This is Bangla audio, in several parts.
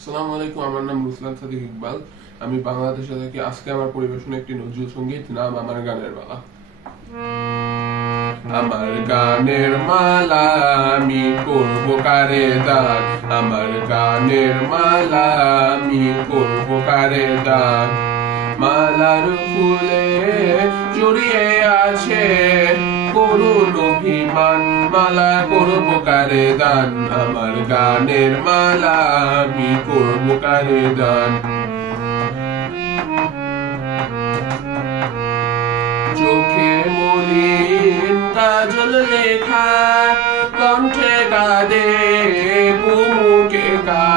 আসসালামু আলাইকুম, আমার নাম রুসলান সাদিক ইকবাল। আমি বাংলাদেশে থাকি। আজকে আমার পরিবেশনে একটি নজরুল সঙ্গীত, নাম আমার গানের মালা। আমার গানের মালা আমি করব কারে দাগ, আমার গানের মালা আমি করব কারে দাগ। মালার ফুলে জড়িয়ে আছে করুণ অভিমান, মালা করব কারে দান, আমার গানের মালা আমি করব কারে দান। চোখে মলিন কাজল লেখা, কণ্ঠে কাঁদে কুমুকে কা।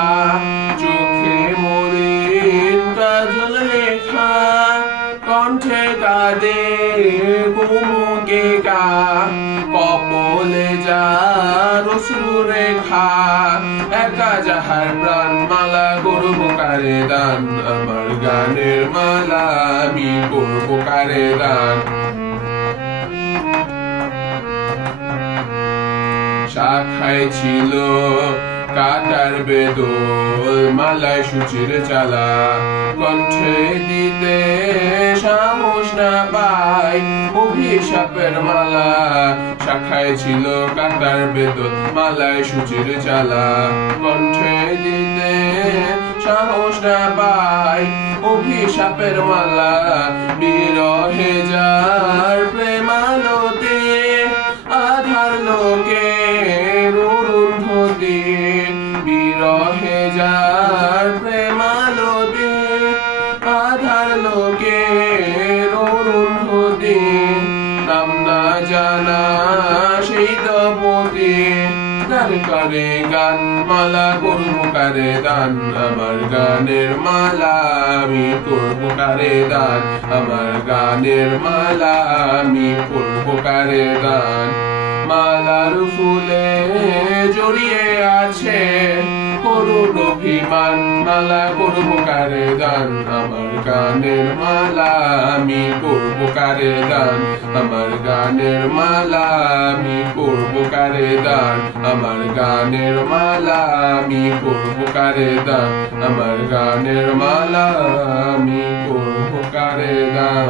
চোখে মলিন কাজল লেখা, কণ্ঠে কাঁদে কুমুকে কা। কপলে যার অশ্রু রেখা, একা যাহার প্রাণ, মালা করব কারে দান, আমার গানের মালা আমি করব কারে দান। শাখায় ছিল কাটার বেদল, মালায় সূচির চালা, কণ্ঠে দিতে সাহস না পাই অভিশাপের মালা। শাখায় ছিল কাটার বেদল, মালায় সূচির চালা, কণ্ঠে দিতে সাহস না পাই অভিশাপের মালা। বিরহে যার প্রেমালোতে আধার লোকে অরুন্ধতি, বিরহে যার প্রেমালোতে আধার লোকে অরুন্ধতি। নাম না জানা সেই দপতি, গান করে গান, মালা করব কারে দান, আমার গানের মালা আমি করব কারে দান, আমার গানের মালা আমি করব কারে দান। মালার ফুলে জড়িয়ে আছে করুণ অভিমান, মালা করব কারে দান, আমার গানের মালা আমি করব কারে দান, আমার গানের মালা আমি করব কারে দান, আমার গানের মালা আমি করব কারে দান, আমার গানের মালা আমি করব কারে দান।